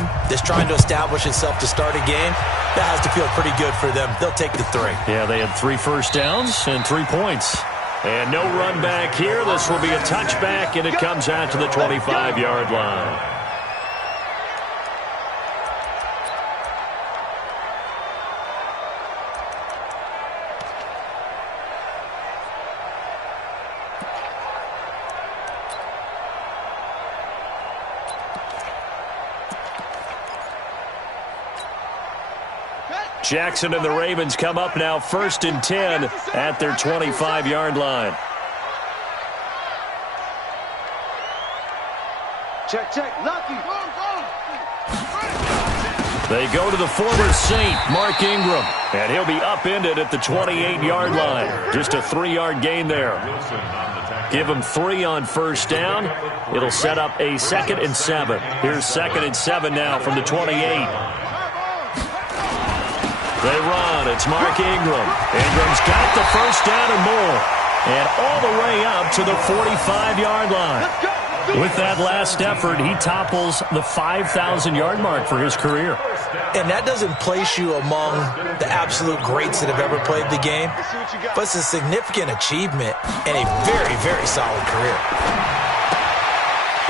team that's trying to establish itself to start a game, that has to feel pretty good for them. They'll take the 3. Yeah, they had 3 first downs and 3 points. And no run back here. This will be a touchback, and it comes out to the 25-yard line. Jackson and the Ravens come up now 1st and 10 at their 25-yard line. Check, lucky. They go to the former Saint, Mark Ingram, and he'll be upended at the 28-yard line. Just a 3-yard gain there. Give him 3 on first down. It'll set up a 2nd and 7. Here's 2nd and 7 now from the 28. They run. It's Mark Ingram. Ingram's got the first down and more. And all the way up to the 45-yard line. With that last effort, he topples the 5,000-yard mark for his career. And that doesn't place you among the absolute greats that have ever played the game, but it's a significant achievement and a very, very solid career.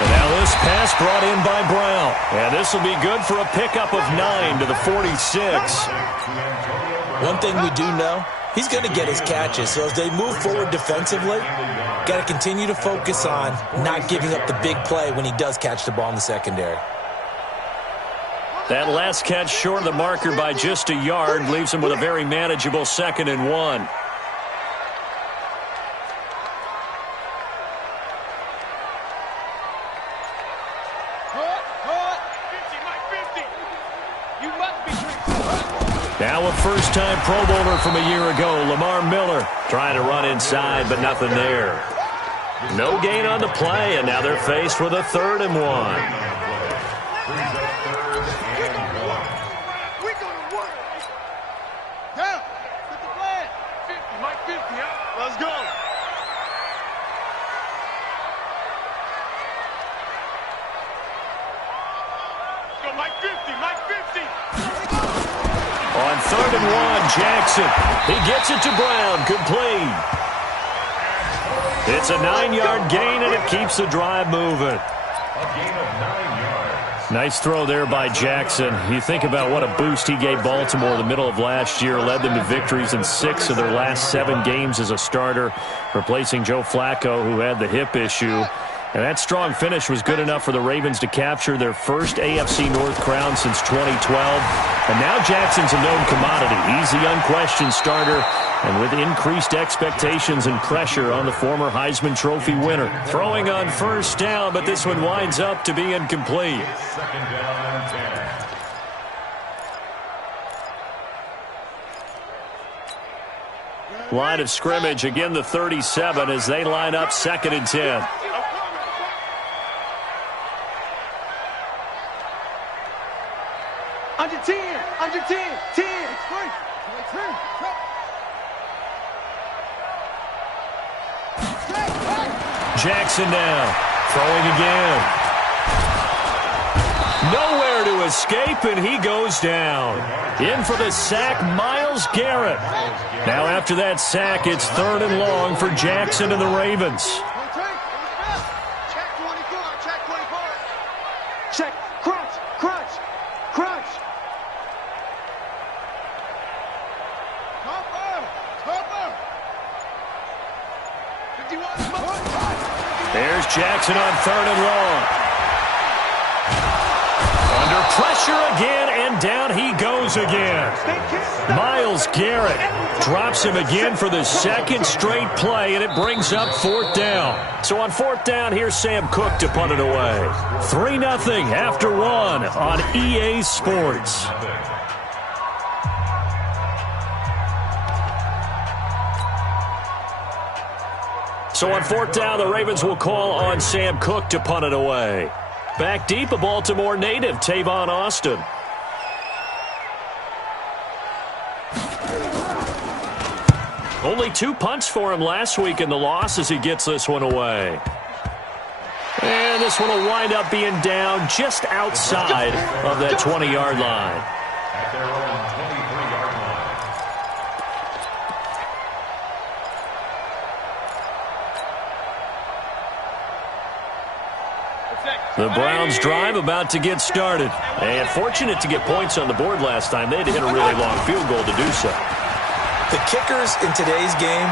And now this pass brought in by Brown. And this will be good for a pickup of 9 to the 46. One thing we do know, he's going to get his catches. So as they move forward defensively, got to continue to focus on not giving up the big play when he does catch the ball in the secondary. That last catch short of the marker by just a yard leaves him with a very manageable 2nd and 1. Now a first-time Pro Bowler from a year ago, Lamar Miller, trying to run inside, but nothing there. No gain on the play, and now they're faced with a 3rd and 1. On 3rd and 1, Jackson. He gets it to Brown, complete. It's a 9-yard gain, and it keeps the drive moving. A gain of 9 yards. Nice throw there by Jackson. You think about what a boost he gave Baltimore the middle of last year, led them to victories in 6 of their last 7 games as a starter, replacing Joe Flacco, who had the hip issue. And that strong finish was good enough for the Ravens to capture their first AFC North crown since 2012. And now Jackson's a known commodity. He's the unquestioned starter, and with increased expectations and pressure on the former Heisman Trophy winner. Throwing on first down, but this one winds up to be incomplete. 2nd down and 10. Line of scrimmage, again the 37 as they line up 2nd and 10. Under 10, 10. Jackson now, throwing again. Nowhere to escape, and he goes down. In for the sack, Myles Garrett. Now after that sack, it's 3rd and long for Jackson and the Ravens. Check, crunch. There's Jackson on 3rd and long. Under pressure again, and down he goes again. Myles Garrett drops him again for the 2nd straight play, and it brings up 4th down. So on 4th down, here's Sam Cook to punt it away. 3-0 after 1 on EA Sports. So on 4th down, the Ravens will call on Sam Cook to punt it away. Back deep, a Baltimore native, Tavon Austin. Only 2 punts for him last week in the loss as he gets this one away. And And this one will wind up being down just outside of that 20-yard line. At their own 23-yard line. The Browns' drive about to get started. And fortunate to get points on the board last time. They had to hit a really long field goal to do so. The kickers in today's game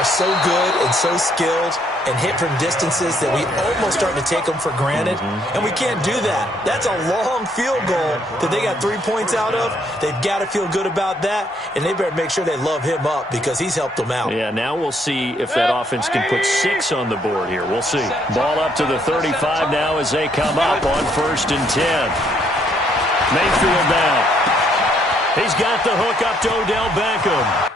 are so good and so skilled and hit from distances that we almost start to take them for granted. And we can't do that. That's a long field goal that they got 3 points out of. They've got to feel good about that, and they better make sure they love him up because he's helped them out. Yeah, now we'll see if that offense can put 6 on the board here. We'll see. Ball up to the 35 now as they come up on 1st and 10. Mayfield now. He's got the hook up to Odell Beckham.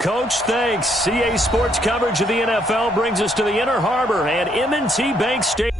Coach, thanks. CA Sports coverage of the NFL brings us to the Inner Harbor at M&T Bank Stadium.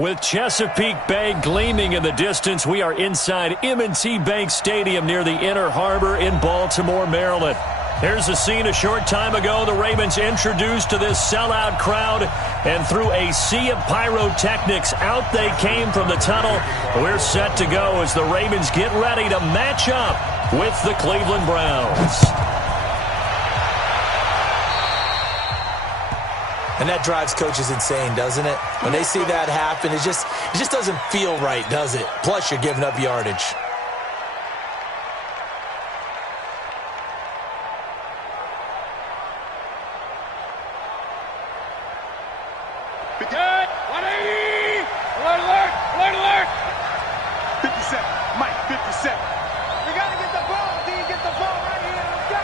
With Chesapeake Bay gleaming in the distance, we are inside M&T Bank Stadium near the Inner Harbor in Baltimore, Maryland. Here's a scene a short time ago. The Ravens introduced to this sellout crowd, and through a sea of pyrotechnics, out they came from the tunnel. We're set to go as the Ravens get ready to match up with the Cleveland Browns. And that drives coaches insane, doesn't it? When they see that happen, it just doesn't feel right, does it? Plus, you're giving up yardage. Good. 180. Alert, alert, alert, alert. 57. Mike, 57. We got to get the ball. D, get the ball right here. Let's go.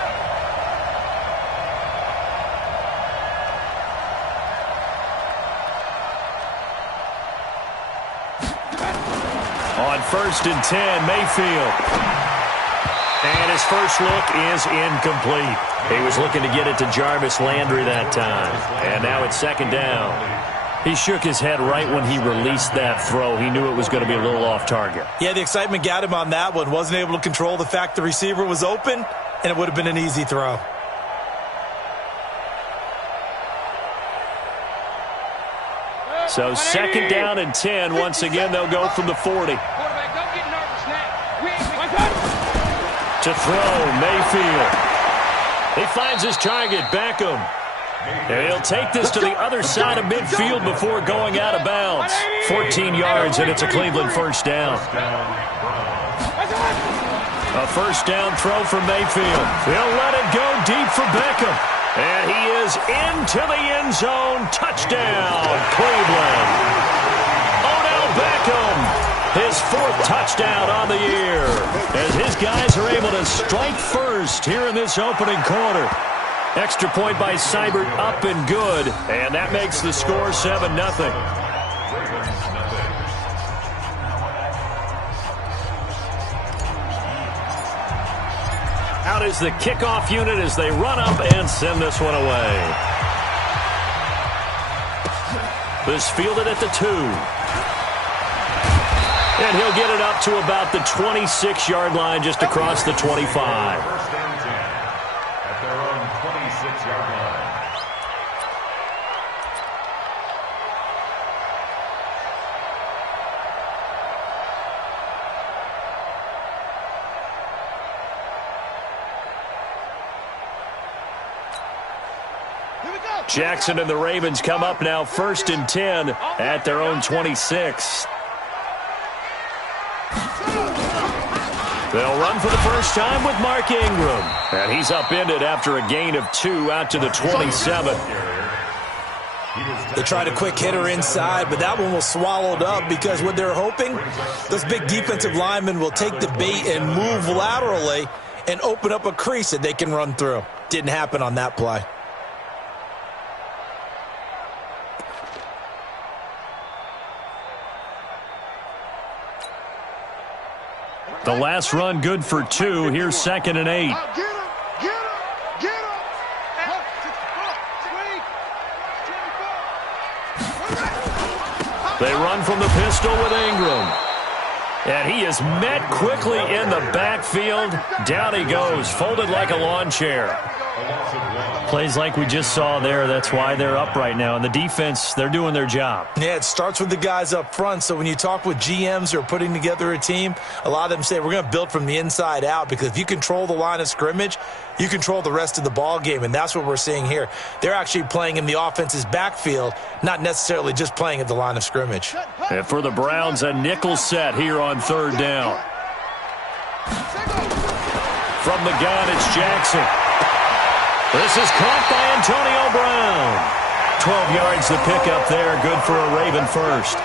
On 1st and 10, Mayfield. And his first look is incomplete. He was looking to get it to Jarvis Landry that time. And now it's 2nd down. He shook his head right when he released that throw. He knew it was going to be a little off target. Yeah, the excitement got him on that one. Wasn't able to control the fact the receiver was open, and it would have been an easy throw. So 2nd down and 10. Once again, they'll go from the 40. Quarterback, don't get nervous now. We ain't To throw, Mayfield. He finds his target, Beckham. And he'll take this to the other side of midfield before going out of bounds. 14 yards, and it's a Cleveland first down. A first down throw from Mayfield. He'll let it go deep for Beckham. And he is into the end zone. Touchdown, Cleveland. Odell Beckham, his 4th touchdown on the year, as his guys are able to strike first here in this opening quarter. Extra point by Seibert, up and good, and that makes the score 7-0. Out is the kickoff unit as they run up and send this one away. This fielded at the 2. And he'll get it up to about the 26-yard line, just across the 25. First and 10 at their own 26-yard line. Jackson and the Ravens come up now 1st and 10 at their own 26. They'll run for the first time with Mark Ingram. And he's upended after a gain of 2 out to the 27. They tried a quick hitter inside, but that one was swallowed up because what they're hoping, those big defensive linemen will take the bait and move laterally and open up a crease that they can run through. Didn't happen on that play. The last run good for 2. Here's 2nd and 8. They run from the pistol with Ingram. And he is met quickly in the backfield. Down he goes, folded like a lawn chair. Plays like we just saw there. That's why they're up right now. And the defense, they're doing their job. Yeah, it starts with the guys up front. So when you talk with GMs who are putting together a team, a lot of them say we're going to build from the inside out, because if you control the line of scrimmage, you control the rest of the ball game, and that's what we're seeing here. They're actually playing in the offense's backfield, not necessarily just playing at the line of scrimmage. And for the Browns, a nickel set here on 3rd down. From the gun, it's Jackson. This is caught by Antonio Brown. 12 yards to pick up there, good for a Raven first.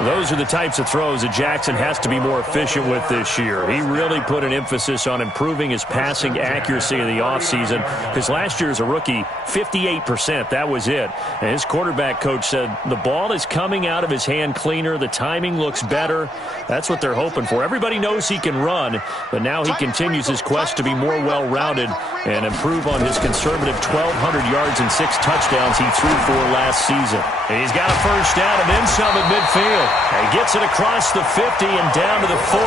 Those are the types of throws that Jackson has to be more efficient with this year. He really put an emphasis on improving his passing accuracy in the offseason because last year as a rookie, 58%, that was it. And his quarterback coach said the ball is coming out of his hand cleaner. The timing looks better. That's what they're hoping for. Everybody knows he can run, but now he continues his quest to be more well-rounded and improve on his conservative 1,200 yards and 6 touchdowns he threw for last season. And he's got a first down and then some at midfield. And he gets it across the 50 and down to the 48.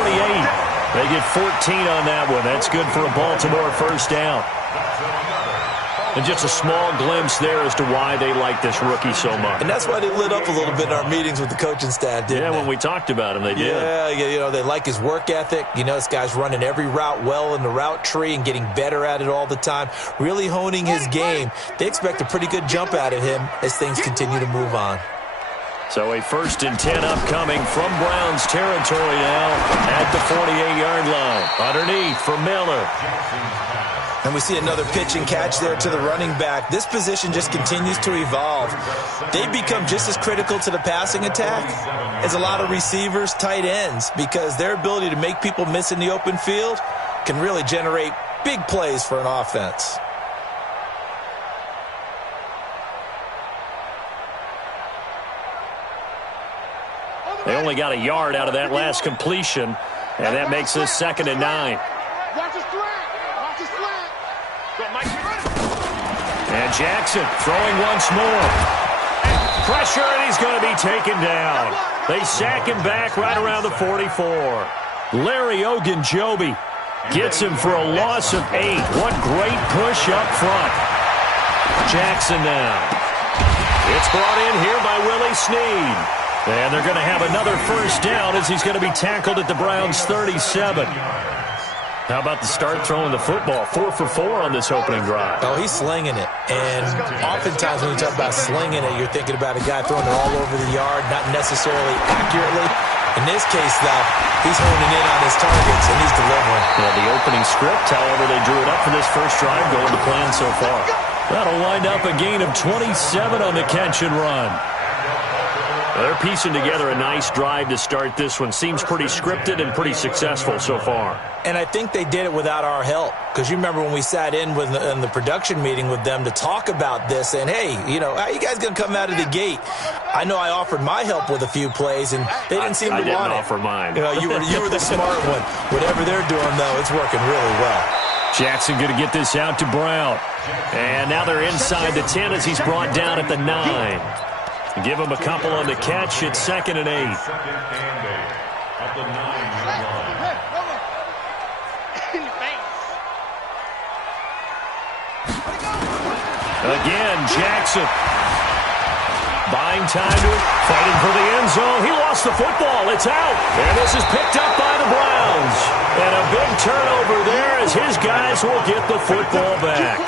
They get 14 on that one. That's good for a Baltimore first down. And just a small glimpse there as to why they like this rookie so much. And that's why they lit up a little bit in our meetings with the coaching staff, didn't they? When we talked about him, they did. Yeah, they like his work ethic. This guy's running every route well in the route tree and getting better at it all the time, really honing his game. They expect a pretty good jump out of him as things continue to move on. So a 1st and 10 upcoming from Browns territory now at the 48-yard line. Underneath for Miller. And we see another pitch and catch there to the running back. This position just continues to evolve. They become just as critical to the passing attack as a lot of receivers, tight ends, because their ability to make people miss in the open field can really generate big plays for an offense. They only got a yard out of that last completion, and that makes this 2nd and 9. Watch his slant. Watch his slant. And Jackson throwing once more. Pressure, and he's going to be taken down. They sack him back right around the 44. Larry Ogunjobi gets him for a loss of 8. What great push up front. Jackson now. It's brought in here by Willie Snead. And they're going to have another first down as he's going to be tackled at the Browns' 37. How about the start throwing the football? 4 for 4 on this opening drive. Oh, he's slinging it. And oftentimes when you talk about slinging it, you're thinking about a guy throwing it all over the yard, not necessarily accurately. In this case, though, he's honing in on his targets, and he's delivering. Yeah, the opening script, however, they drew it up for this first drive going to plan so far. That'll wind up a gain of 27 on the catch and run. They're piecing together a nice drive to start this one. Seems pretty scripted and pretty successful so far. And I think they did it without our help. Because you remember when we sat in the production meeting with them to talk about this, and hey, how are you guys going to come out of the gate? I know I offered my help with a few plays, and they didn't seem to want it. I didn't offer mine. You were the smart one. Whatever they're doing, though, it's working really well. Jackson going to get this out to Brown. And now they're inside the 10 as he's brought down at the 9. Give him a couple on the catch. It's 2nd and 8. Again, Jackson. Buying time to it. Fighting for the end zone. He lost the football. It's out. And this is picked up by the Browns. And a big turnover there as his guys will get the football back.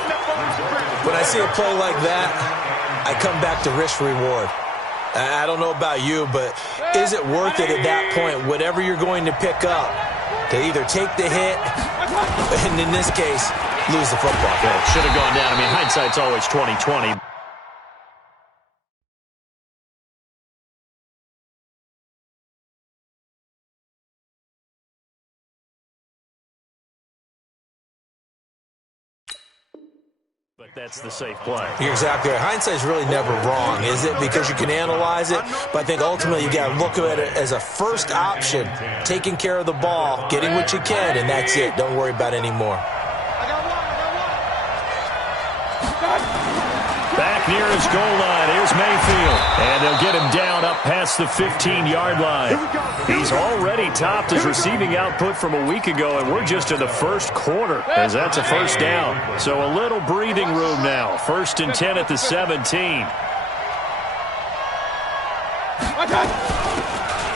When I see a play like that, I come back to risk-reward. I don't know about you, but is it worth it at that point, whatever you're going to pick up, to either take the hit, and in this case, lose the football? Yeah, it should have gone down. I mean, hindsight's always 20/20. But that's the safe play. You're exactly right. Hindsight's really never wrong, is it? Because you can analyze it, but I think ultimately you got to look at it as a first option, taking care of the ball, getting what you can, and that's it. Don't worry about it anymore. Back near his goal line, here's Mayfield. And they'll get him down up past the 15-yard line. He's already topped his receiving output from a week ago, and we're just in the first quarter, as that's a first down. So a little breathing room now. 1st and 10 at the 17.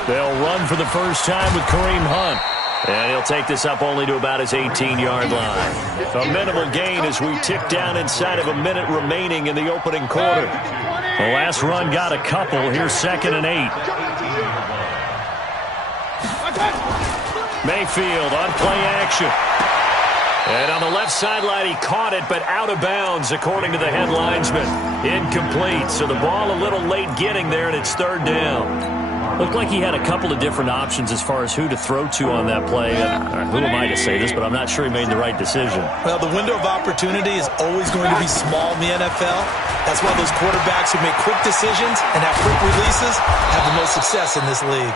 They'll run for the first time with Kareem Hunt. And he'll take this up only to about his 18-yard line. A minimal gain as we tick down inside of a minute remaining in the opening quarter. The last run got a couple. Here's 2nd and 8. Mayfield on play action. And on the left sideline, he caught it, but out of bounds, according to the head linesman. Incomplete, so the ball a little late getting there, and it's third down. Looked like he had a couple of different options as far as who to throw to on that play. And who am I to say this, but I'm not sure he made the right decision. Well, the window of opportunity is always going to be small in the NFL. That's why those quarterbacks who make quick decisions and have quick releases have the most success in this league.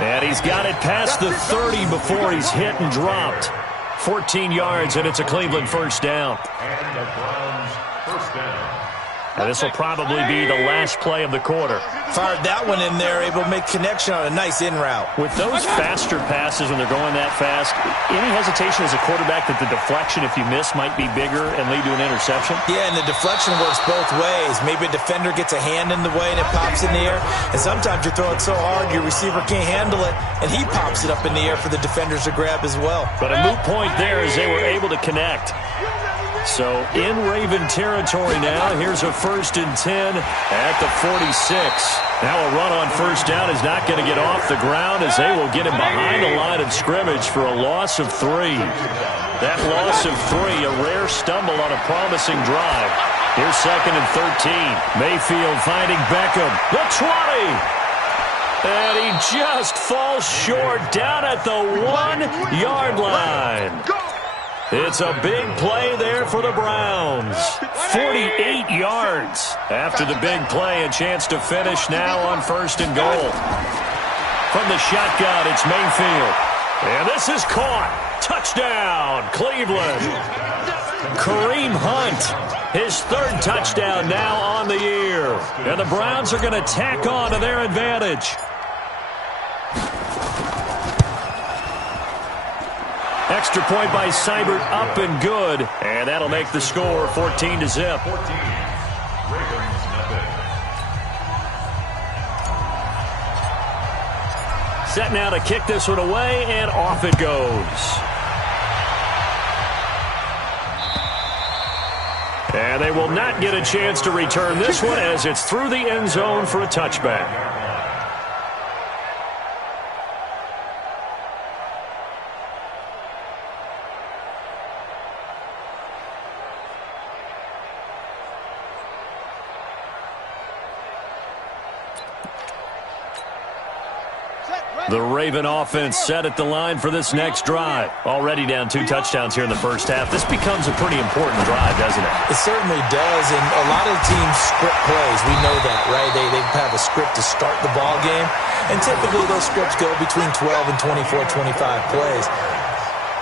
And he's got it past the 30 before he's hit and dropped. 14 yards, and it's a Cleveland first down. And the Browns first down. Now this will probably be the last play of the quarter. Fired that one in there, able to make connection on a nice in route. With those faster passes when they're going that fast, any hesitation as a quarterback that the deflection, if you miss, might be bigger and lead to an interception? Yeah, and the deflection works both ways. Maybe a defender gets a hand in the way and it pops in the air. And sometimes you're throwing so hard your receiver can't handle it, and he pops it up in the air for the defenders to grab as well. But a moot point there as they were able to connect. So in Raven territory now. Here's a 1st and 10 at the 46. Now a run on first down is not going to get off the ground as they will get him behind the line of scrimmage for a loss of 3. That loss of 3, a rare stumble on a promising drive. Here's 2nd and 13. Mayfield finding Beckham. The 20. And he just falls short down at the 1-yard line. It's a big play there for the Browns. 48 yards after the big play. A chance to finish now on 1st and goal. From the shotgun, it's Mayfield. And this is caught. Touchdown, Cleveland. Kareem Hunt, his 3rd touchdown now on the year. And the Browns are going to tack on to their advantage. Extra point by Seibert, up and good. And that'll make the score 14-0. 14. Ravens nothing. Set now to kick this one away, and off it goes. And they will not get a chance to return this one as it's through the end zone for a touchback. The Raven offense set at the line for this next drive. Already down 2 touchdowns here in the first half. This becomes a pretty important drive, doesn't it? It certainly does, and a lot of teams script plays. We know that, right? They have a script to start the ball game, and typically those scripts go between 12 and 24, 25 plays.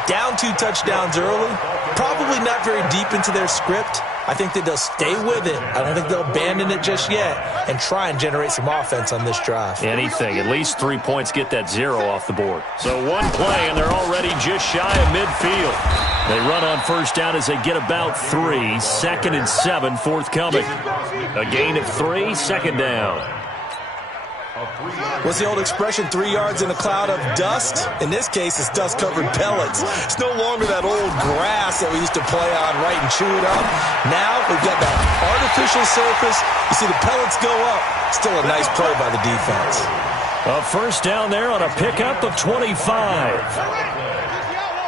Down 2 touchdowns early, probably not very deep into their script. I think that they'll stay with it. I don't think they'll abandon it just yet and try and generate some offense on this drive. Anything. At least 3 points, get that 0 off the board. So one play, and they're already just shy of midfield. They run on first down as they get about 3. 2nd and 7 forthcoming. A gain of 3, 2nd down. What's the old expression, 3 yards in a cloud of dust? In this case, it's dust-covered pellets. It's no longer that old grass that we used to play on, right, and chew it up. Now we've got that artificial surface. You see the pellets go up. Still a nice play by the defense. A first down there on a pickup of 25.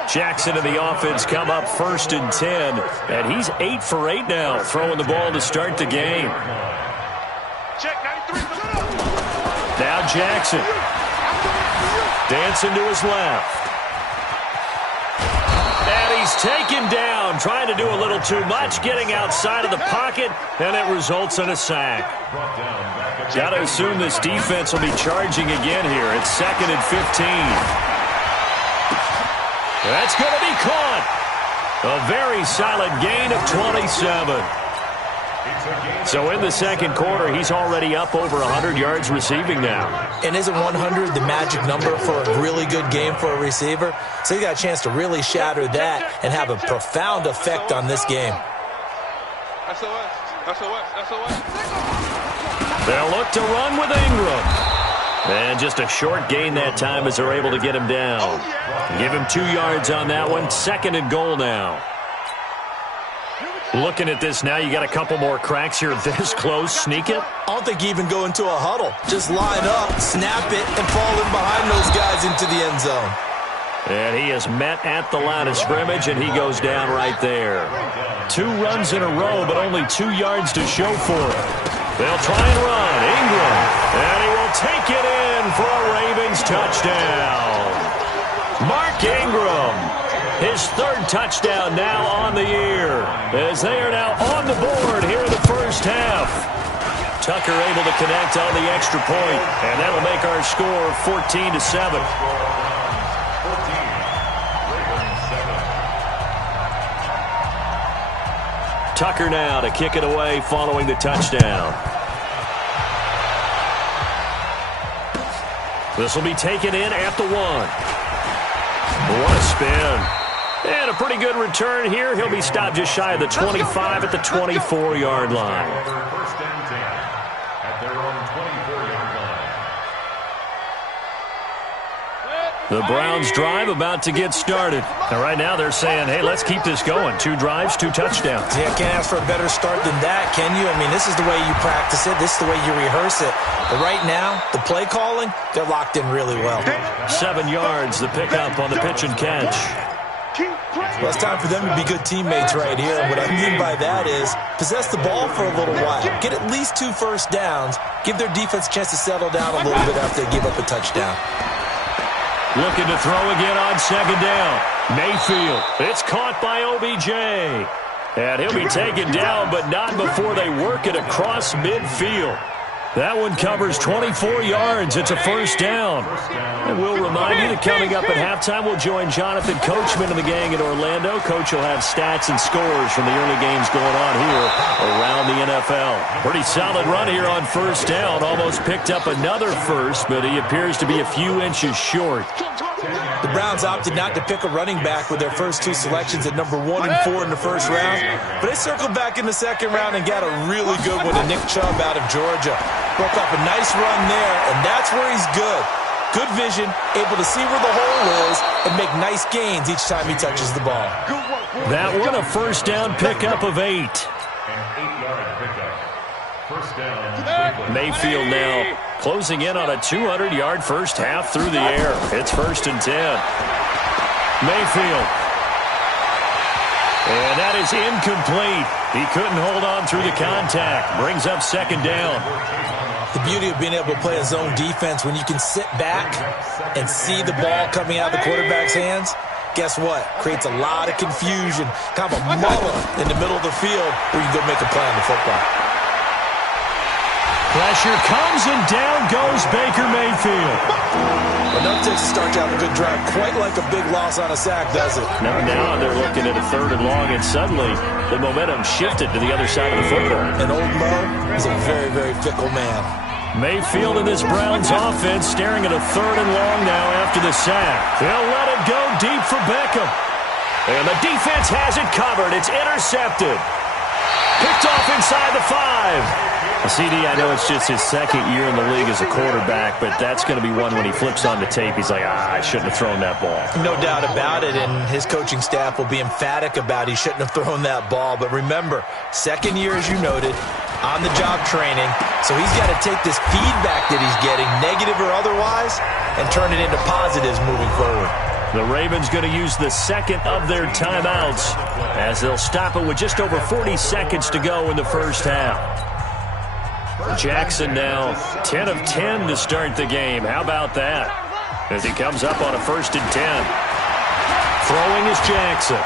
Jackson and the offense come up 1st and 10. And he's 8 for 8 now, throwing the ball to start the game. Check 93. Now Jackson. Dancing to his left. And he's taken down, trying to do a little too much, getting outside of the pocket, and it results in a sack. Got to assume this defense will be charging again here. It's 2nd and 15. That's going to be caught. A very solid gain of 27. So in the second quarter, he's already up over 100 yards receiving now. And isn't 100 the magic number for a really good game for a receiver? So you got a chance to really shatter that and have a profound effect on this game. They'll look to run with Ingram. And just a short gain that time as they're able to get him down. Give him 2 yards on that one. 2nd and goal now. Looking at this now, you got a couple more cracks here this close. Sneak it? I don't think you even go into a huddle. Just line up, snap it, and fall in behind those guys into the end zone. And he is met at the line of scrimmage, and he goes down right there. 2 runs in a row, but only 2 yards to show for it. They'll try and run. Ingram. And he will take it in for a Ravens touchdown. Mark Ingram. His 3rd touchdown now on the year, as they are now on the board here in the first half. Tucker able to connect on the extra point, and that'll make our score 14-7. Tucker now to kick it away following the touchdown. This will be taken in at the 1. What a spin. And a pretty good return here. He'll be stopped just shy of the 25 at the 24-yard line. First and 10 at their own 24-yard line. The Browns drive about to get started. And right now they're saying, hey, let's keep this going. 2 drives, 2 touchdowns. Yeah, can't ask for a better start than that, can you? I mean, this is the way you practice it. This is the way you rehearse it. But right now, the play calling, they're locked in really well. 7 yards, the pickup on the pitch and catch. Well, it's time for them to be good teammates right here. And what I mean by that is possess the ball for a little while. Get at least 2 first downs. Give their defense a chance to settle down a little bit after they give up a touchdown. Looking to throw again on 2nd down. Mayfield. It's caught by OBJ. And he'll be taken down, but not before they work it across midfield. That one covers 24 yards. It's a first down. And we'll remind you that coming up at halftime, we'll join Jonathan Coachman and the gang in Orlando. Coach will have stats and scores from the early games going on here around the NFL. Pretty solid run here on first down. Almost picked up another first, but he appears to be a few inches short. The Browns opted not to pick a running back with their first 2 selections at number 1 and 4 in the first round. But they circled back in the second round and got a really good one to Nick Chubb out of Georgia. Broke up a nice run there, and that's where he's good. Good vision, able to see where the hole is, and make nice gains each time he touches the ball. That one, a first down pickup of 8. An 8-yard pickup. First down. Mayfield now closing in on a 200-yard first half through the air. It's 1st and 10. Mayfield. And that is incomplete. He couldn't hold on through the contact. Brings up 2nd down. The beauty of being able to play a zone defense when you can sit back and see the ball coming out of the quarterback's hands, guess what? Creates a lot of confusion, kind of a muddle in the middle of the field where you can go make a play on the football. Pressure comes, and down goes Baker Mayfield. Enough takes to start you out a good drive, quite like a big loss on a sack, does it? Now they're looking at a 3rd and long, and suddenly the momentum shifted to the other side of the football. And old Mo is a very, very fickle man. Mayfield in this Browns offense staring at a 3rd and long now after the sack. They'll let it go deep for Beckham. And the defense has it covered. It's intercepted. Picked off inside the 5. CD, I know it's just his 2nd year in the league as a quarterback, but that's going to be one when he flips on the tape. He's like, I shouldn't have thrown that ball. No doubt about it, and his coaching staff will be emphatic about he shouldn't have thrown that ball. But remember, 2nd year, as you noted, on-the-job training, so he's got to take this feedback that he's getting, negative or otherwise, and turn it into positives moving forward. The Ravens going to use the 2nd of their timeouts as they'll stop it with just over 40 seconds to go in the first half. Jackson now 10 of 10 to start the game. How about that? As he comes up on a 1st and 10. Throwing is Jackson.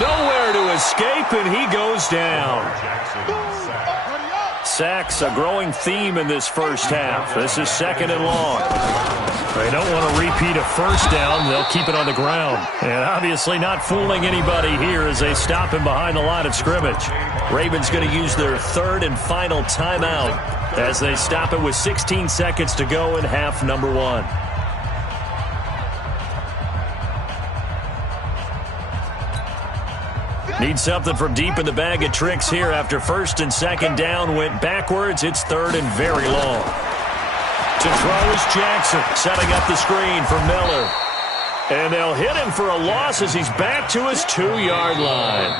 Nowhere to escape, and he goes down. Sacks, a growing theme in this first half. This is 2nd and long. They don't want to repeat a first down. They'll keep it on the ground. And obviously not fooling anybody here as they stop him behind the line of scrimmage. Ravens going to use their 3rd and final timeout as they stop it with 16 seconds to go in half number 1. Need something from deep in the bag of tricks here after 1st and 2nd down went backwards. It's 3rd and very long. To throw is Jackson, setting up the screen for Miller. And they'll hit him for a loss as he's back to his 2-yard line.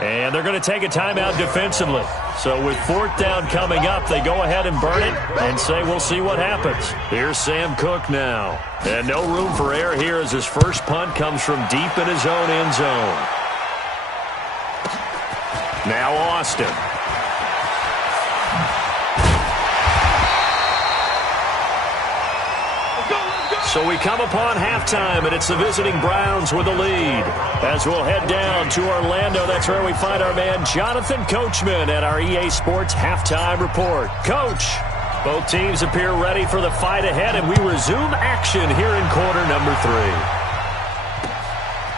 And they're going to take a timeout defensively. So with 4th down coming up, they go ahead and burn it and say we'll see what happens. Here's Sam Cook now. And no room for error here as his first punt comes from deep in his own end zone. Now Austin. So we come upon halftime, and it's the visiting Browns with the lead. As we'll head down to Orlando, that's where we find our man Jonathan Coachman at our EA Sports Halftime Report. Coach, both teams appear ready for the fight ahead, and we resume action here in quarter number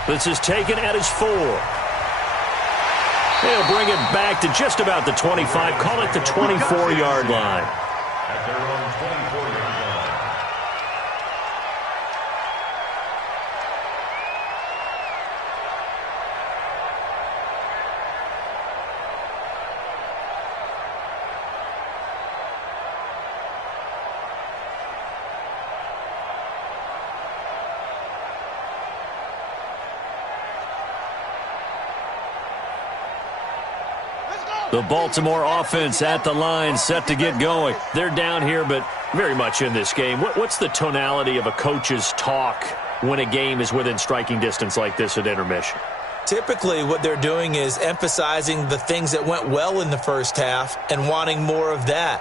3. This is taken at his 4. They'll bring it back to just about the 25, call it the 24-yard line. At their own 24-yard line. The Baltimore offense at the line, set to get going. They're down here, but very much in this game. What's the tonality of a coach's talk when a game is within striking distance like this at intermission? Typically, what they're doing is emphasizing the things that went well in the first half and wanting more of that.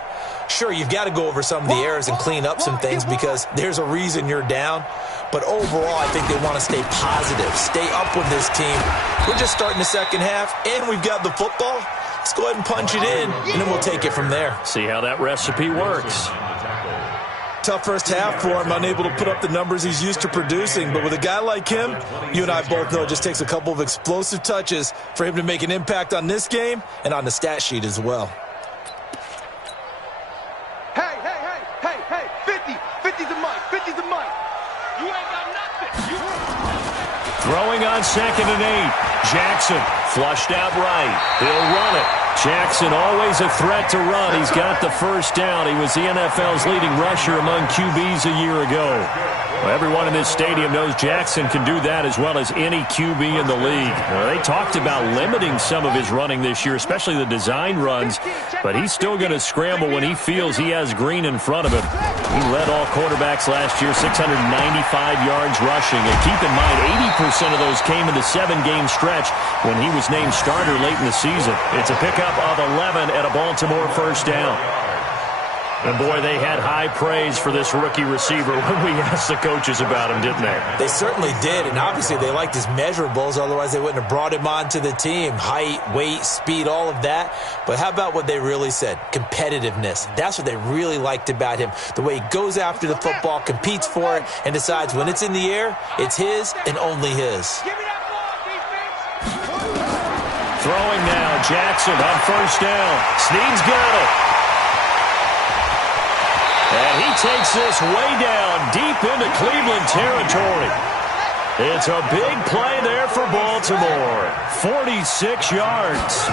Sure, you've got to go over some of the errors and clean up some things because there's a reason you're down. But overall, I think they want to stay positive, stay up with this team. We're just starting the second half, and we've got the football. Let's go ahead and punch it in, and then we'll take it from there. See how that recipe works. Tough first half for him, unable to put up the numbers he's used to producing. But with a guy like him, you and I both know it just takes a couple of explosive touches for him to make an impact on this game and on the stat sheet as well. Hey, 50. 50's a mic. 50's a mic. You ain't got nothing. Throwing on 2nd and 8. Jackson flushed out right. He'll run it. Jackson always a threat to run. He's got the first down. He was the NFL's leading rusher among QBs a year ago. Well, everyone in this stadium knows Jackson can do that as well as any QB in the league. Well, they talked about limiting some of his running this year, especially the design runs, but he's still going to scramble when he feels he has green in front of him. He led all quarterbacks last year, 695 yards rushing. And keep in mind, 80% of those came in the 7-game stretch when he was named starter late in the season. It's a pickup of 11 at a Baltimore first down. And, boy, they had high praise for this rookie receiver when we asked the coaches about him, didn't they? They certainly did, and obviously they liked his measurables. Otherwise, they wouldn't have brought him onto the team. Height, weight, speed, all of that. But how about what they really said? Competitiveness. That's what they really liked about him. The way he goes after the football, competes for it, and decides when it's in the air, it's his and only his. Give me that ball, defense. Throwing now, Jackson on first down. Snead's got it. And he takes this way down deep into Cleveland territory. It's a big play there for Baltimore. 46 yards.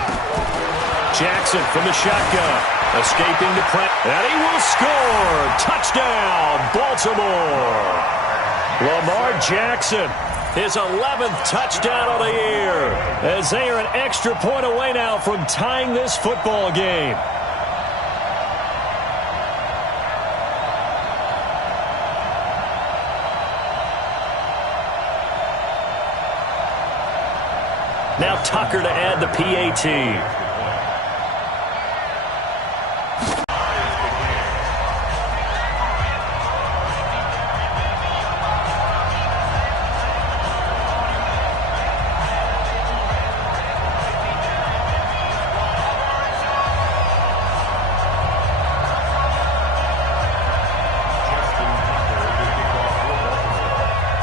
Jackson from the shotgun. Escaping the press. And he will score. Touchdown, Baltimore. Lamar Jackson, his 11th touchdown of the year, as they are an extra point away now from tying this football game. Now Tucker to add the PAT.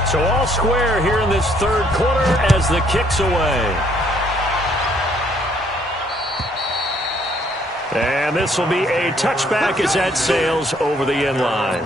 So all square here in this third quarter as the kick's away. And this will be a touchback as that sails over the end line.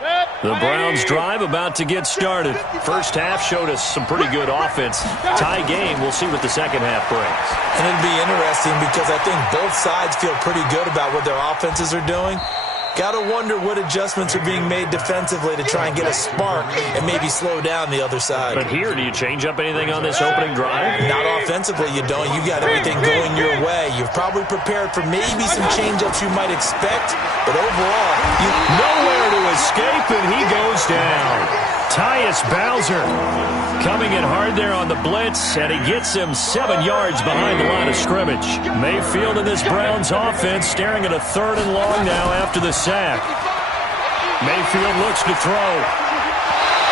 Good. The Browns drive about to get started. First half showed us some pretty good offense. Tie game. We'll see what the second half brings. And it'll be interesting because I think both sides feel pretty good about what their offenses are doing. Got to wonder what adjustments are being made defensively to try and get a spark and maybe slow down the other side. But here, do you change up anything on this opening drive? Not offensively, you don't. You got everything going your way. You've probably prepared for maybe some change-ups you might expect, but overall, nowhere to escape, and he goes down. Tyus Bowser coming in hard there on the blitz, and he gets him 7 yards behind the line of scrimmage. Mayfield and this Browns offense staring at a 3rd and long now after the sack. Mayfield looks to throw,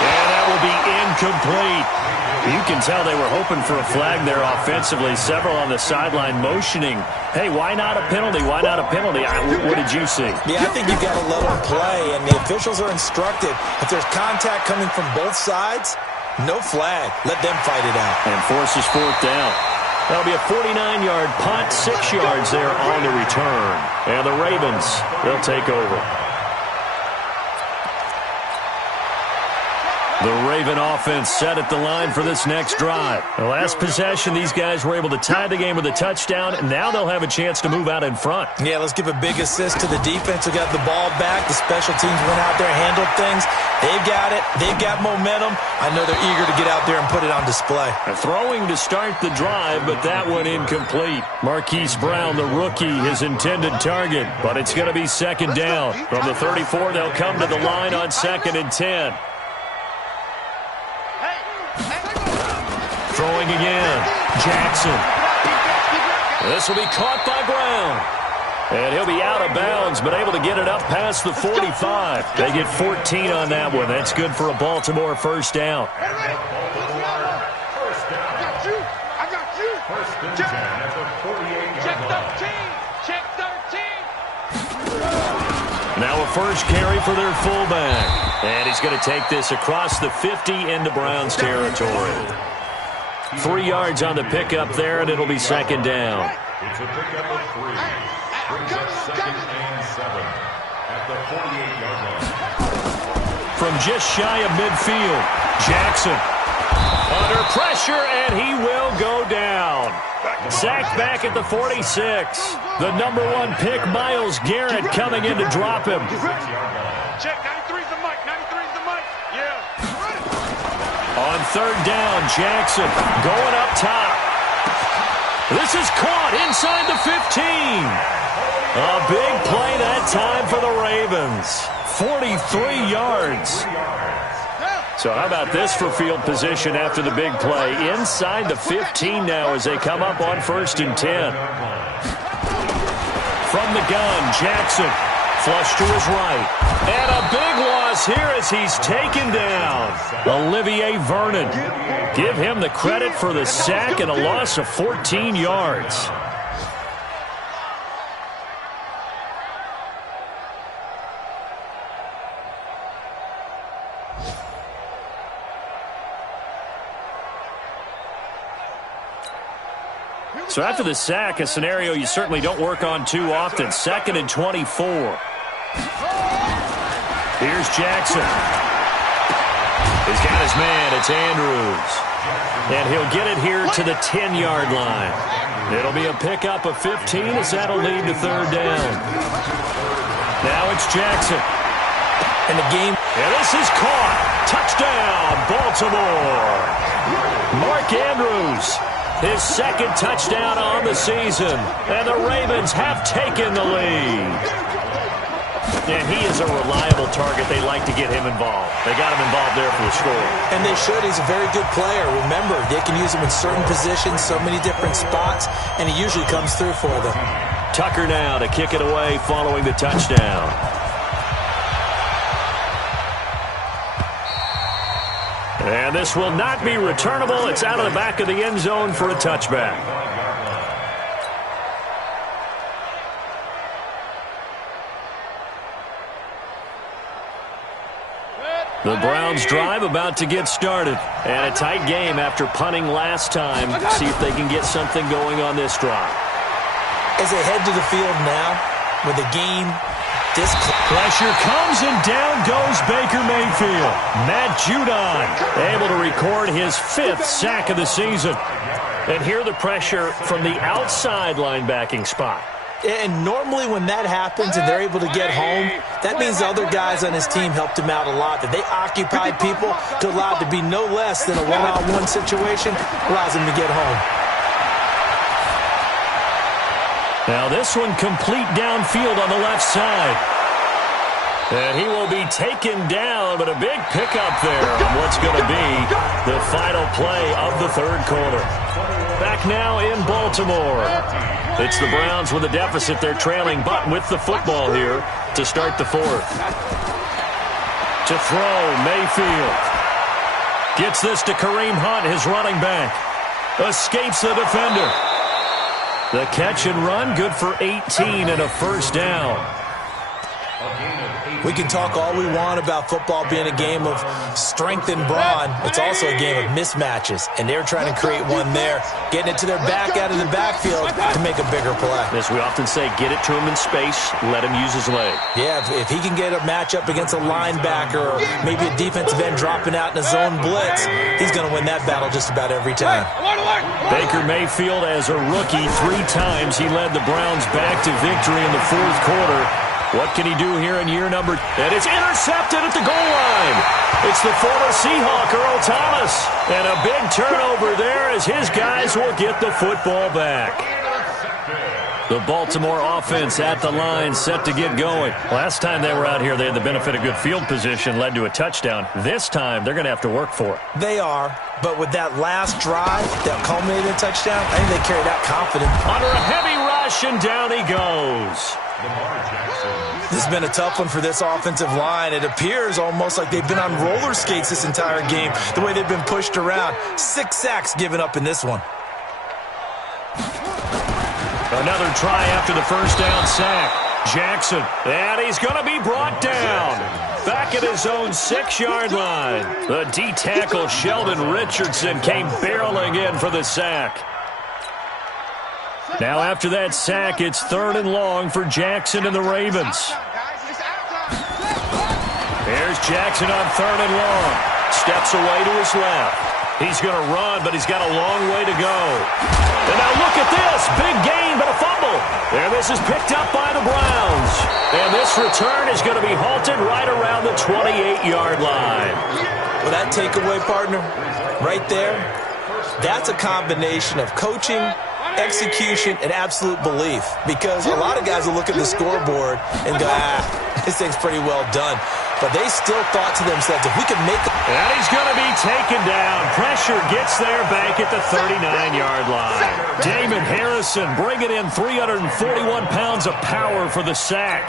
and that will be incomplete. You can tell they were hoping for a flag there offensively. Several on the sideline motioning, hey, why not a penalty? Why not a penalty? What did you see? Yeah, I think you've got to let them play, and the officials are instructed. If there's contact coming from both sides, no flag. Let them fight it out. And forces 4th down. That'll be a 49-yard punt, 6 yards there on the return. And the Ravens, they'll take over. The Raven offense set at the line for this next drive. The last possession, these guys were able to tie the game with a touchdown, and now they'll have a chance to move out in front. Yeah, let's give a big assist to the defense who got the ball back. The special teams went out there and handled things. They've got it. They've got momentum. I know they're eager to get out there and put it on display. Throwing to start the drive, but that one incomplete. Marquise Brown, the rookie, his intended target, but it's going to be 2nd down. From the 34, they'll come to the line on 2nd and 10. Throwing again. Jackson. This will be caught by Brown. And he'll be out of bounds, but able to get it up past the 45. They get 14 on that one. That's good for a Baltimore 1st down. I got you. First and 10 at the 48-yard line. Check 13. Now a first carry for their fullback. And he's going to take this across the 50 into Browns territory. 3 yards on the pickup there, and it'll be 2nd down. It's a pickup of 3. Brings up 2nd and 7 at the 48-yard line. From just shy of midfield, Jackson under pressure, and he will go down. Sacked back at the 46. The number 1 pick, Myles Garrett, coming in to drop him. Check 93's the mic. 93's the mic. Yeah. On 3rd down, Jackson going up top. This is caught inside the 15. A big play that time for the Ravens. 43 yards. So how about this for field position after the big play? Inside the 15 now as they come up on 1st and 10. From the gun, Jackson. Flush to his right. And a big loss here as he's taken down. Olivier Vernon. Give him the credit for the sack and a loss of 14 yards. So after the sack, a scenario you certainly don't work on too often. 2nd and 24. Here's Jackson. He's got his man. It's Andrews. And he'll get it here to the 10-yard line. It'll be a pickup of 15 as that'll lead to 3rd down. Now it's Jackson. And the game. And this is caught. Touchdown, Baltimore. Mark Andrews. His 2nd touchdown on the season. And the Ravens have taken the lead. And he is a reliable target. They like to get him involved. They got him involved there for the score. And they should. He's a very good player. Remember, they can use him in certain positions, so many different spots, and he usually comes through for them. Tucker now to kick it away following the touchdown. And this will not be returnable. It's out of the back of the end zone for a touchback. The Browns drive about to get started. And a tight game after punting last time. See if they can get something going on this drive. As they head to the field now, with the game this. Pressure comes and down goes Baker Mayfield. Matt Judon able to record his 5th sack of the season. And here the pressure from the outside linebacking spot. And normally when that happens and they're able to get home, that means the other guys on his team helped him out a lot. That they occupied people to allow it to be no less than a one-on-one situation, allows him to get home. Now this one complete downfield on the left side. And he will be taken down, but a big pickup there on what's going to be the final play of the 3rd quarter. Back now in Baltimore. It's the Browns with a deficit. They're trailing, but with the football here to start the 4th. To throw, Mayfield. Gets this to Kareem Hunt, his running back. Escapes the defender. The catch and run, good for 18 and a first down. We can talk all we want about football being a game of strength and brawn. It's also a game of mismatches, and they're trying to create one there, getting it to their back out of the backfield to make a bigger play. As we often say, get it to him in space, let him use his leg. Yeah, if he can get a matchup against a linebacker or maybe a defensive end dropping out in a zone blitz, he's going to win that battle just about every time. Baker Mayfield, as a rookie, 3 times he led the Browns back to victory in the 4th quarter. What can he do here in year number? And it's intercepted at the goal line. It's the former Seahawk, Earl Thomas. And a big turnover there as his guys will get the football back. The Baltimore offense at the line, set to get going. Last time they were out here, they had the benefit of good field position, led to a touchdown. This time, they're going to have to work for it. They are, but with that last drive that culminated in a touchdown, I think they carried out confidence. Under a heavy rush, and down he goes. This has been a tough one for this offensive line. It appears almost like they've been on roller skates this entire game, the way they've been pushed around. 6 sacks given up in this one. Another try after the first down sack. Jackson, and he's going to be brought down. Back at his own 6-yard line. The D-tackle, Sheldon Richardson, came barreling in for the sack. Now after that sack, it's 3rd and long for Jackson and the Ravens. Here's Jackson on 3rd and long. Steps away to his left. He's going to run, but he's got a long way to go. And now look at this. Big gain, but a fumble. And this is picked up by the Browns. And this return is going to be halted right around the 28-yard line. Well, that takeaway, partner, right there, that's a combination of coaching, execution, and absolute belief. Because a lot of guys will look at the scoreboard and go, this thing's pretty well done. But they still thought to themselves, if we can make it. And he's going to be taken down. Pressure gets there back at the 39-yard line. Damon Harrison bringing in 341 pounds of power for the sack.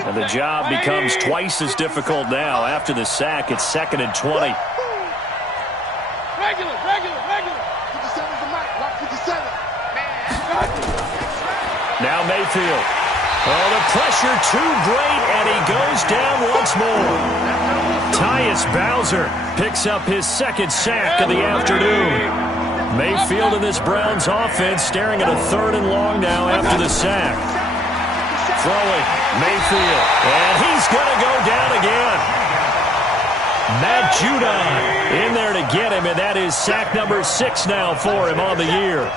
And the job becomes twice as difficult now. After the sack, it's 2nd and 20. Regular. 57's the mic. Rock 57. Now Mayfield. Oh, the pressure too great, and he goes down once more. Tyus Bowser picks up his 2nd sack of the afternoon. Mayfield in this Browns offense staring at a 3rd and long now after the sack. Throwing, Mayfield, and he's going to go down again. Matt Judon in there to get him, and that is sack number 6 now for him on the year.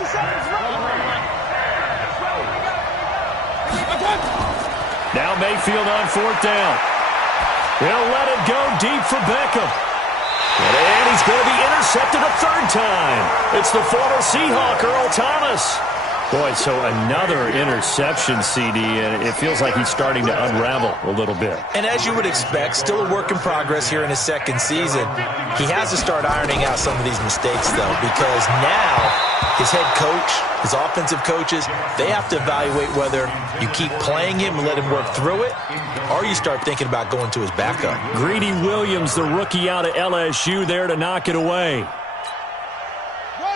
Now Mayfield on 4th down. He'll let it go deep for Beckham. And he's going to be intercepted a 3rd time. It's the former Seahawk, Earl Thomas. Boy, so another interception, CD, and it feels like he's starting to unravel a little bit. And as you would expect, still a work in progress here in his 2nd season. He has to start ironing out some of these mistakes, though, because now his head coach, his offensive coaches, they have to evaluate whether you keep playing him and let him work through it, or you start thinking about going to his backup. Greedy Williams, the rookie out of LSU, there to knock it away.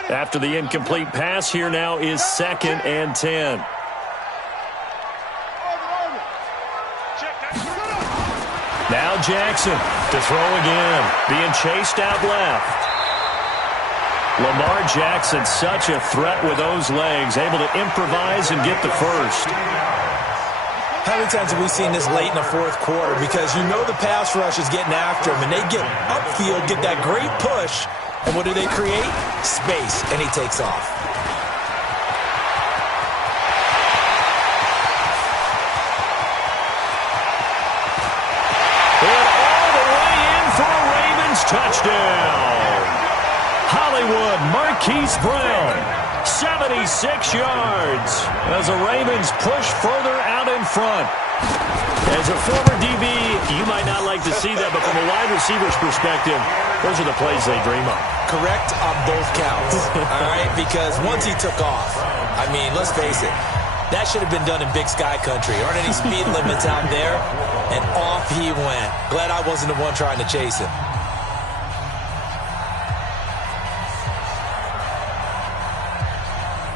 After the incomplete pass, here now is 2nd and 10. Now Jackson to throw again, being chased out left. Lamar Jackson, such a threat with those legs, able to improvise and get the first. How many times have we seen this late in the fourth quarter? Because you know the pass rush is getting after him, and they get upfield, get that great push, and what do they create? Space, and he takes off. And all the way in for a Ravens touchdown. Hollywood Marquise Brown, 76 yards as the Ravens push further out in front. As a former DB, you might not like to see that, but from a wide receiver's perspective, those are the plays they dream of. Correct on both counts, all right? Because once he took off, I mean, let's face it, that should have been done in Big Sky Country. Aren't any speed limits out there? And off he went. Glad I wasn't the one trying to chase him.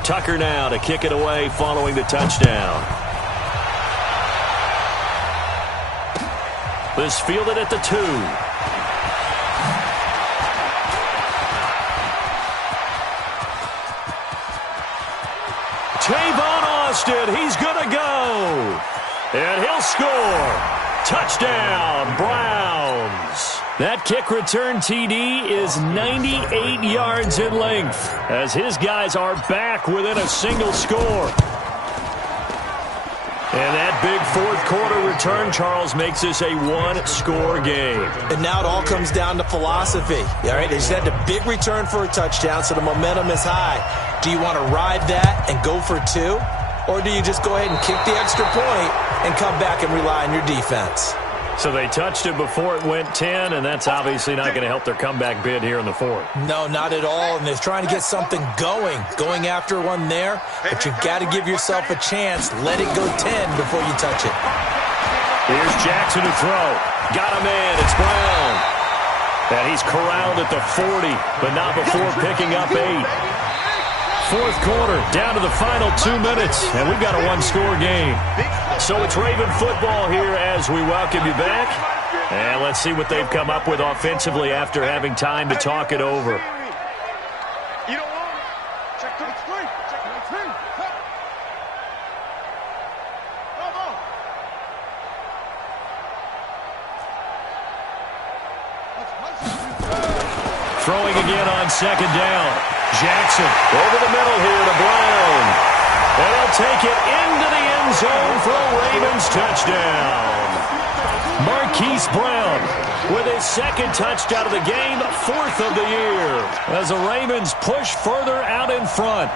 Tucker now to kick it away following the touchdown. This fielded at the 2. Tavon Austin, he's going to go. And he'll score. Touchdown, Browns. That kick return TD is 98 yards in length as his guys are back within a single score. And that big fourth quarter return, Charles, makes this a one-score game. And now it all comes down to philosophy. All right, they just had a big return for a touchdown, so the momentum is high. Do you want to ride that and go for 2? Or do you just go ahead and kick the extra point and come back and rely on your defense? So they touched it before it went 10, and that's obviously not going to help their comeback bid here in the fourth. No, not at all, and they're trying to get something going after one there, but you got to give yourself a chance. Let it go 10 before you touch it. Here's Jackson to throw. Got a man. It's Brown. And he's corralled at the 40, but not before picking up 8. Fourth quarter, down to the final 2 minutes, and we've got a one-score game. So it's Raven football here as we welcome you back. And let's see what they've come up with offensively after having time to talk it over. You don't want it. Check 3. Check 3. Throwing again on second down. Jackson over the middle here to Brown. And he'll take it into the end zone for a Ravens touchdown. Marquise Brown with his second touchdown of the game, 4th of the year, as the Ravens push further out in front.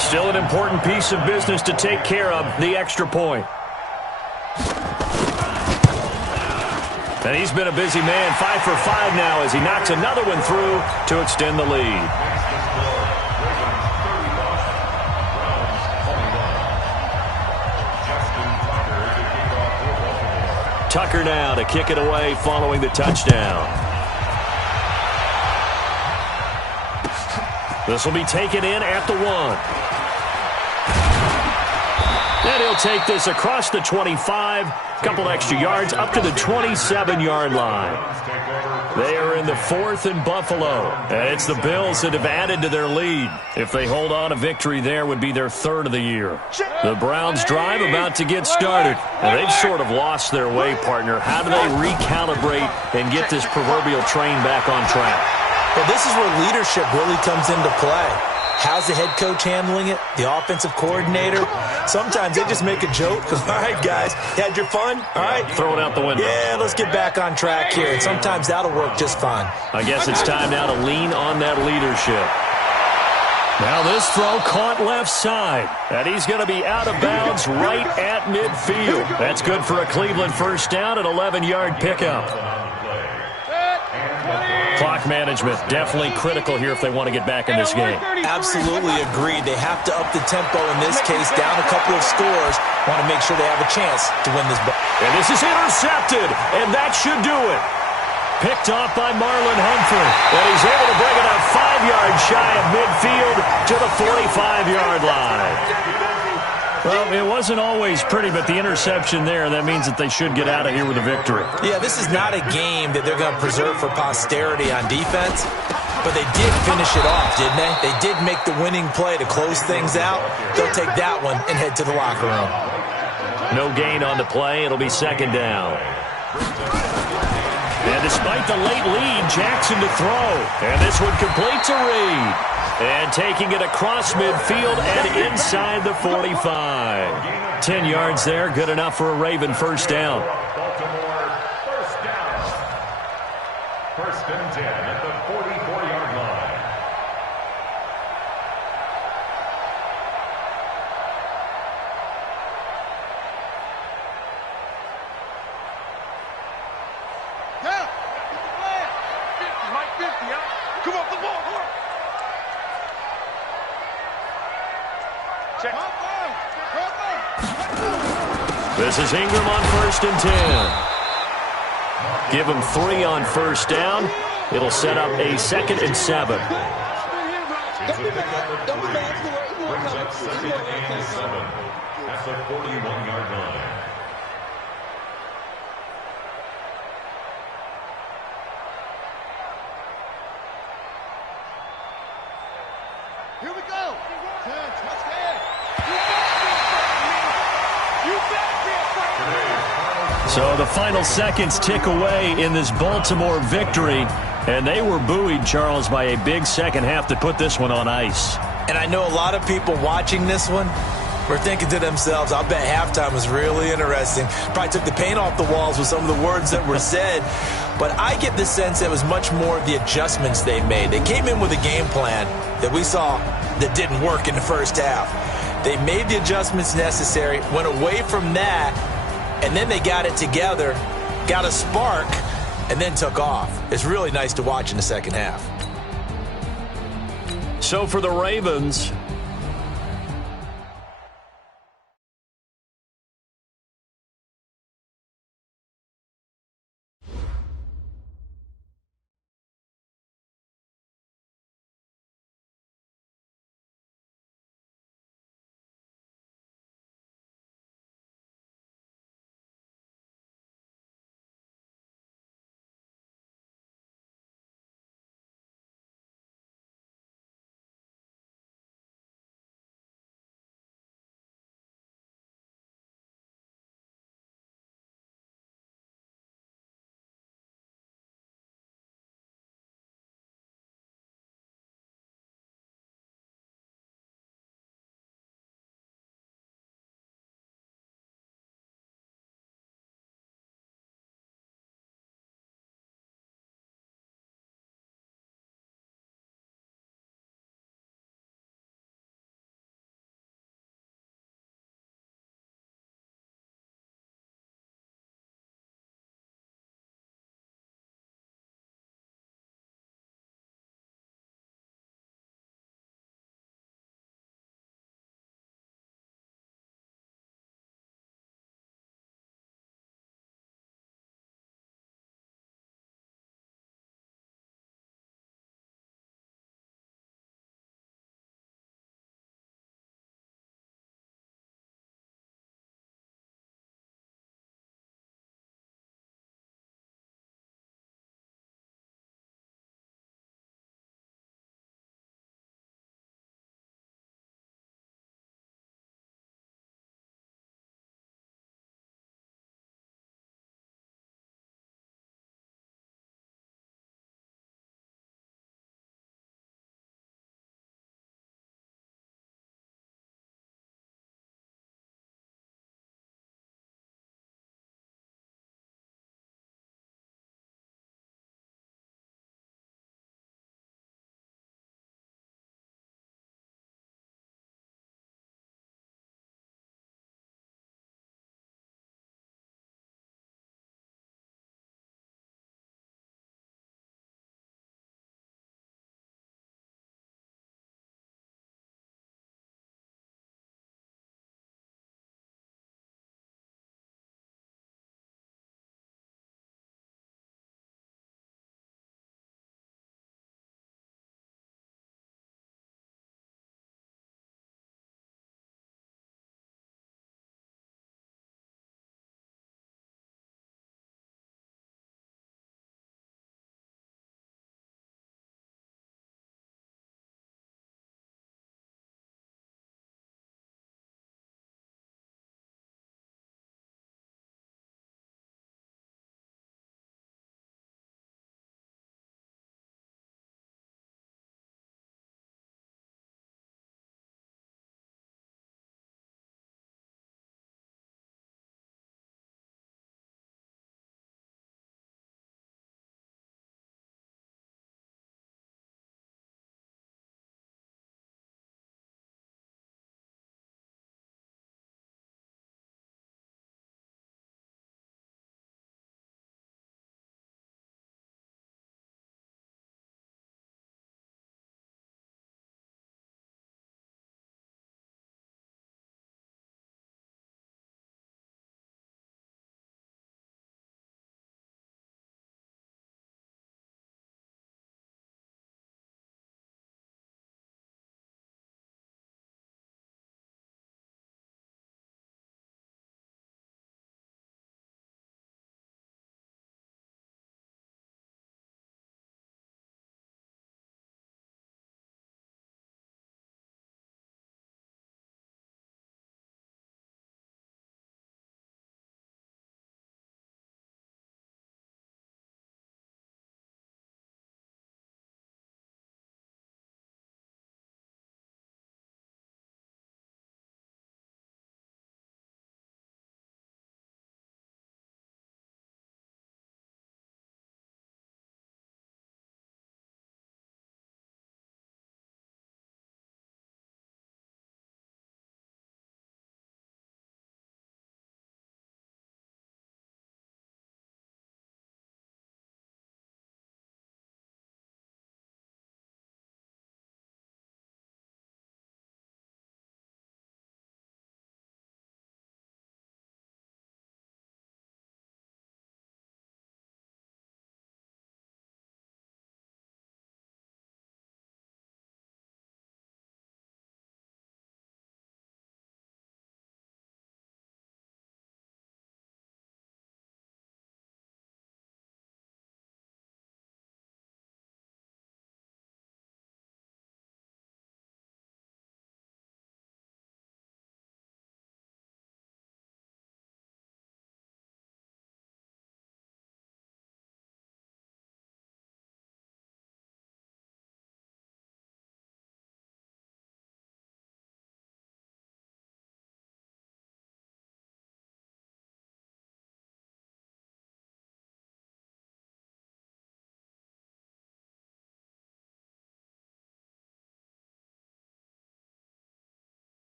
Still an important piece of business to take care of, the extra point. And he's been a busy man, 5 for 5 now as he knocks another one through to extend the lead. Tucker now to kick it away following the touchdown. This will be taken in at the 1. And he'll take this across the 25, couple extra yards up to the 27-yard line. They are in the 4th and Buffalo. And it's the Bills that have added to their lead. If they hold on, a victory there would be their 3rd of the year. The Browns drive about to get started. And they've sort of lost their way, partner. How do they recalibrate and get this proverbial train back on track? Well, this is where leadership really comes into play. How's the head coach handling it? The offensive coordinator? Sometimes they just make a joke. All right, guys, had your fun? All right. Throw it out the window. Yeah, let's get back on track here. And sometimes that'll work just fine. I guess it's time now to lean on that leadership. Now this throw caught left side. And he's going to be out of bounds right at midfield. That's good for a Cleveland first down, an 11-yard pickup. Clock management definitely critical here if they want to get back in this game. Absolutely agreed. They have to up the tempo in this case, down a couple of scores. Want to make sure they have a chance to win this ball. And this is intercepted, and that should do it. Picked off by Marlon Humphrey. And he's able to bring it up 5 yards shy of midfield to the 45-yard line. Well, it wasn't always pretty, but the interception there, that means that they should get out of here with a victory. Yeah, this is not a game that they're going to preserve for posterity on defense, but they did finish it off, didn't they? They did make the winning play to close things out. They'll take that one and head to the locker room. No gain on the play. It'll be second down. And despite the late lead, Jackson to throw. And this one completes a read. And taking it across midfield and inside the 45. 10 yards there, good enough for a Raven first down. Baltimore, first down. First and 10 at the 44-yard line. Yeah. 50, Mike, 50, huh? Come off the ball, come on. Check. This is Ingram on first and 10. Give him 3 on first down. It'll set up a second and 7. It's a pickup of 3. Brings up second and 7 at the 41-yard line. Here we go. So the final seconds tick away in this Baltimore victory. And they were buoyed, Charles, by a big second half to put this one on ice. And I know a lot of people watching this one were thinking to themselves, I'll bet halftime was really interesting. Probably took the paint off the walls with some of the words that were said. But I get the sense it was much more of the adjustments they made. They came in with a game plan that we saw that didn't work in the first half. They made the adjustments necessary, went away from that, and then they got it together, got a spark, and then took off. It's really nice to watch in the second half. So for the Ravens,